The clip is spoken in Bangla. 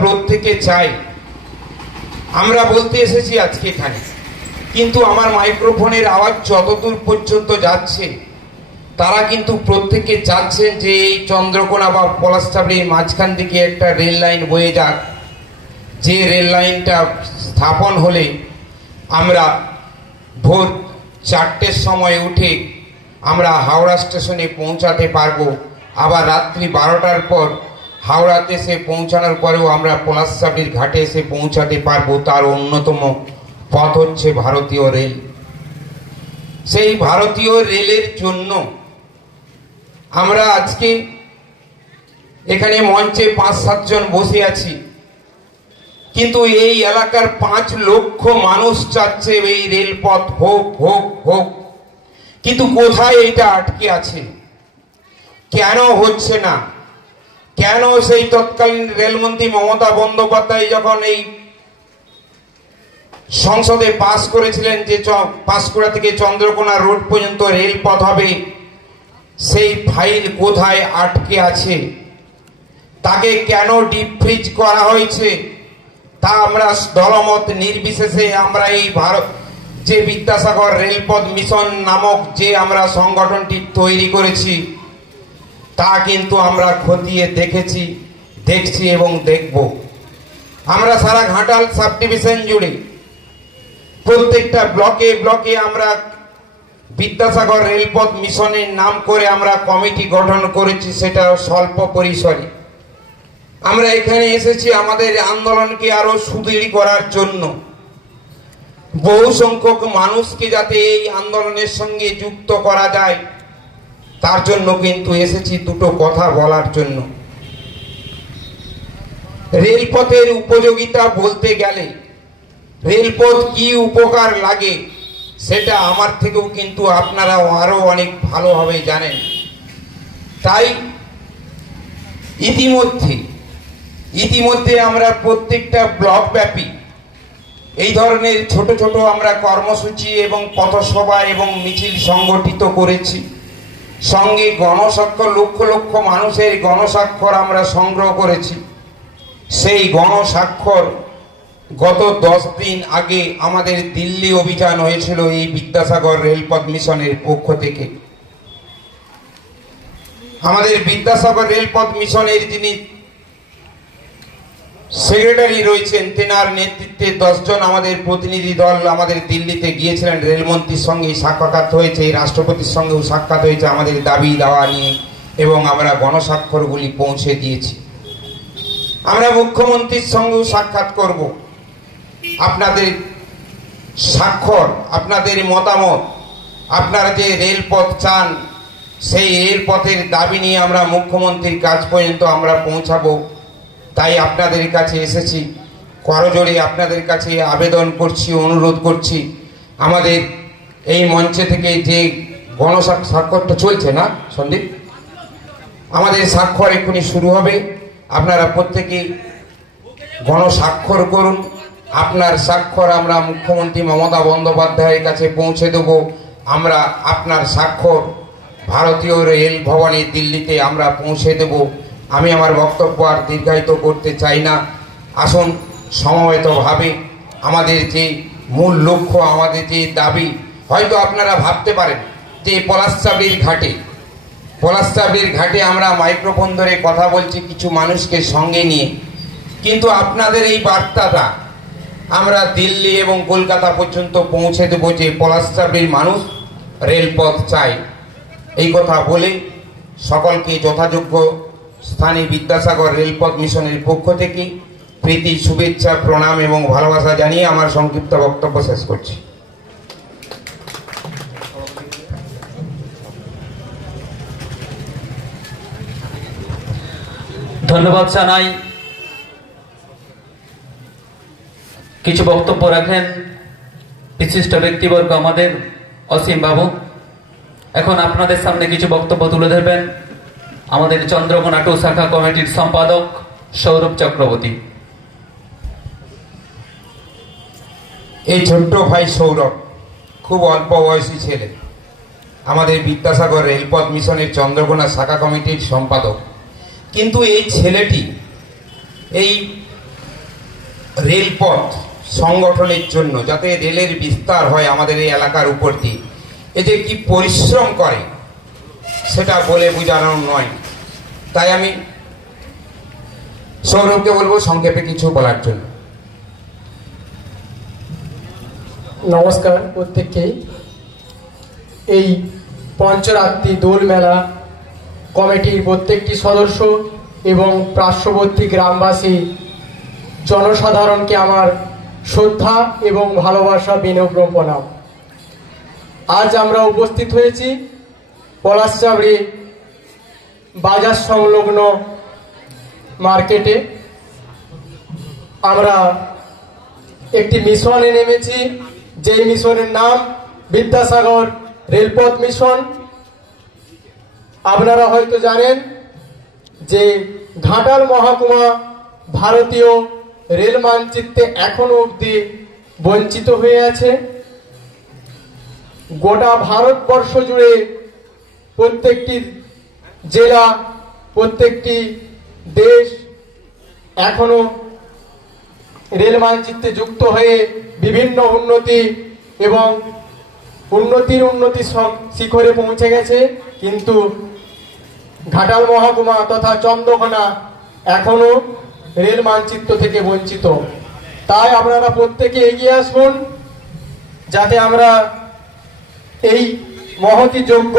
প্রত্যেকে চাই, আমরা বলতে এসেছি আজকে এখানে, কিন্তু আমার মাইক্রোফোনের আওয়াজ যতদূর পর্যন্ত যাচ্ছে তারা কিন্তু প্রত্যেকে চাচ্ছেন যে এই চন্দ্রকোনা বা পলাশচাবড়ির মাঝখান থেকে একটা রেল লাইন বয়ে যাক, যে রেল লাইনটা স্থাপন হলে আমরা ভোর 4টের সময় উঠে আমরা হাওড়া স্টেশনে পৌঁছাতে পারবো, আবার রাত্রি 12টার পর হাওড়াতে এসে পৌঁছানোর পরেও আমরা পলাশচাবড়ির ঘাটে এসে পৌঁছাতে পারবো। তার অন্যতম পথ হচ্ছে ভারতীয় রেল। সেই ভারতীয় রেলের জন্য আমরা আজকে এখানে মঞ্চে 5-7 জন বসে আছি, কিন্তু এই এলাকার 5 লক্ষ মানুষ চাচ্ছে এই রেলপথ হোক হোক হোক, কিন্তু কোথায় এটা আটকে আছে, কেন হচ্ছে না? কেন সেই তৎকালীন রেলমন্ত্রী মমতা বন্দ্যোপাধ্যায় যখন এই সংসদে পাস করেছিলেন যে পাঁশকুড়া থেকে চন্দ্রকোনা রোড পর্যন্ত রেলপথ হবে, সেই ফাইল কোথায় আটকে আছে? তাকে কেন ডিপ ফ্রিজ করা হয়েছে তা আমরা দলমত নির্বিশেষে আমরা এই ভারত যে বিদ্যাসাগর রেলপথ মিশন নামক যে আমরা সংগঠনটি তৈরি করেছি তা কিন্তু আমরা খতিয়ে দেখেছি, দেখছি এবং দেখব। আমরা সারা ঘাটাল সাব ডিভিশন জুড়ে প্রত্যেকটা ব্লকে ব্লকে আমরা বিদ্যাসাগর রেলপথ মিশনের নাম করে আমরা কমিটি গঠন করেছি, সেটা স্বল্প পরিসরে। আমরা এখানে এসেছি আমাদের আন্দোলনকে আরো সুদৃঢ় করার জন্য, বহু সংখ্যক মানুষকে যাতে এই আন্দোলনের সঙ্গে যুক্ত করা যায় তার জন্য কিন্তু এসেছি দুটো কথা বলার জন্য। রেলপথের উপযোগিতা বলতে গেলে রেলপথ কি উপকার লাগে সেটা আমার থেকেও কিন্তু আপনারা আরো অনেক ভালোভাবে জানেন। তাই ইতিমধ্যে আমরা প্রত্যেকটা ব্লক ব্যাপী এই ধরনের ছোট ছোট আমরা কর্মসূচি এবং পথসভা এবং মিছিল সংগঠিত করেছি। সঙ্গে গণস্বাক্ষর লক্ষ লক্ষ মানুষের গণস্বাক্ষর আমরা সংগ্রহ করেছি। সেই গণস্বাক্ষর গত 10 দিন আগে আমাদের দিল্লি অভিযান হয়েছিল এই বিদ্যাসাগর রেলপথ মিশনের পক্ষ থেকে। আমাদের বিদ্যাসাগর রেলপথ মিশনের যিনি সেক্রেটারি রয়েছেন তেনার নেতৃত্বে 10 জন আমাদের প্রতিনিধি দল আমাদের দিল্লিতে গিয়েছিলেন। রেলমন্ত্রীর সঙ্গে সাক্ষাৎ হয়েছে, রাষ্ট্রপতির সঙ্গেও সাক্ষাৎ হয়েছে আমাদের দাবি দাওয়া নিয়ে, এবং আমরা গণস্বাক্ষরগুলি পৌঁছে দিয়েছি। আমরা মুখ্যমন্ত্রীর সঙ্গেও সাক্ষাৎ করব। আপনাদের স্বাক্ষর, আপনাদের মতামত, আপনারা যে রেলপথ চান সেই রেলপথের দাবি নিয়ে আমরা মুখ্যমন্ত্রীর কাছ পর্যন্ত আমরা পৌঁছাবো। তাই আপনাদের কাছে এসেছি, করজোড়ে আপনাদের কাছে আবেদন করছি, অনুরোধ করছি। আমাদের এই মঞ্চে থেকে যে গণস্বাক্ষরটা চলছে না সন্দীপ, আমাদের স্বাক্ষর এক্ষুনি শুরু হবে। আপনারা প্রত্যেকে গণস্বাক্ষর করুন। আপনার স্বাক্ষর আমরা মুখ্যমন্ত্রী মমতা বন্দ্যোপাধ্যায়ের কাছে পৌঁছে দেব। আমরা আপনার স্বাক্ষর ভারতীয় রেল ভবনে দিল্লিতে আমরা পৌঁছে দেব। আমি আমার বক্তব্য আর দীর্ঘায়িত করতে চাই না। আসুন সমবেতভাবে আমাদের যে মূল লক্ষ্য, আমাদের যে দাবি, হয়তো আপনারা ভাবতে পারেন যে পলাশচাবড়ির ঘাটে আমরা মাইক্রোফোন ধরে কথা বলছি কিছু মানুষকে সঙ্গে নিয়ে, কিন্তু আপনাদের এই বার্তাটা আমরা দিল্লি এবং কলকাতা পর্যন্ত পৌঁছে দেব যে পলাশচাবড়ির মানুষ রেলপথ চায়। এই কথা বলে সকলকে যথাযোগ্য স্থানে বিদ্যাসাগর রেলপথ মিশনের পক্ষ থেকে প্রীতি, শুভেচ্ছা, প্রণাম এবং ভালোবাসা জানিয়ে আমার সংক্ষিপ্ত বক্তব্য শেষ করছি। ধন্যবাদ জানাই। কিছু বক্তব্য রাখেন বিশিষ্ট ব্যক্তিবর্গ আমাদের অসীম বাবু। এখন আপনাদের সামনে কিছু বক্তব্য তুলে ধরবেন আমাদের চন্দ্রকোনা 2 শাখা কমিটির সম্পাদক সৌরভ চক্রবর্তী। এই ছোট্ট ভাই সৌরভ খুব অল্প বয়সী ছেলে, আমাদের বিদ্যাসাগর রেলপথ মিশনের চন্দ্রকোনা শাখা কমিটির সম্পাদক। কিন্তু এই ছেলেটি এই রেলপথ সংগঠনের জন্য, যাতে রেলের বিস্তার হয় আমাদের এই এলাকার উপর দিয়ে, এ যে কি পরিশ্রম করে সেটা বলে বোঝানো নয়। তাই আমি সৌরভকে বলবো সংক্ষেপে কিছু বলার জন্য। নমস্কার প্রত্যেককেই। এই পঞ্চরাত্রি দোল মেলা কমিটির প্রত্যেকটি সদস্য এবং পার্শ্ববর্তী গ্রামবাসী জনসাধারণকে আমার শ্রদ্ধা এবং ভালোবাসা বিনম্র প্রণাম। আজ আমরা উপস্থিত হয়েছি পলাশচাবড়ি বাজার সংলগ্ন মার্কেটে। আমরা একটি মিশনে নেমেছি, যেই মিশনের নাম বিদ্যাসাগর রেলপথ মিশন। আপনারা হয়তো জানেন যে ঘাটাল মহকুমা ভারতীয় রেল মানচিত্রে এখনো অবধি বঞ্চিত হয়ে আছে। গোটা ভারতবর্ষ জুড়ে প্রত্যেকটি জেলা, প্রত্যেকটি দেশ এখনো রেল মানচিত্রে যুক্ত হয়ে বিভিন্ন উন্নতি এবং উন্নতি শিখরে পৌঁছে গেছে, কিন্তু ঘাটাল মহকুমা তথা চন্দ্রকোনা এখনো রেল মানচিত্র থেকে বঞ্চিত। তাই আপনারা প্রত্যেকে এগিয়ে আসুন, যাতে আমরা এই মহতি যোগ্য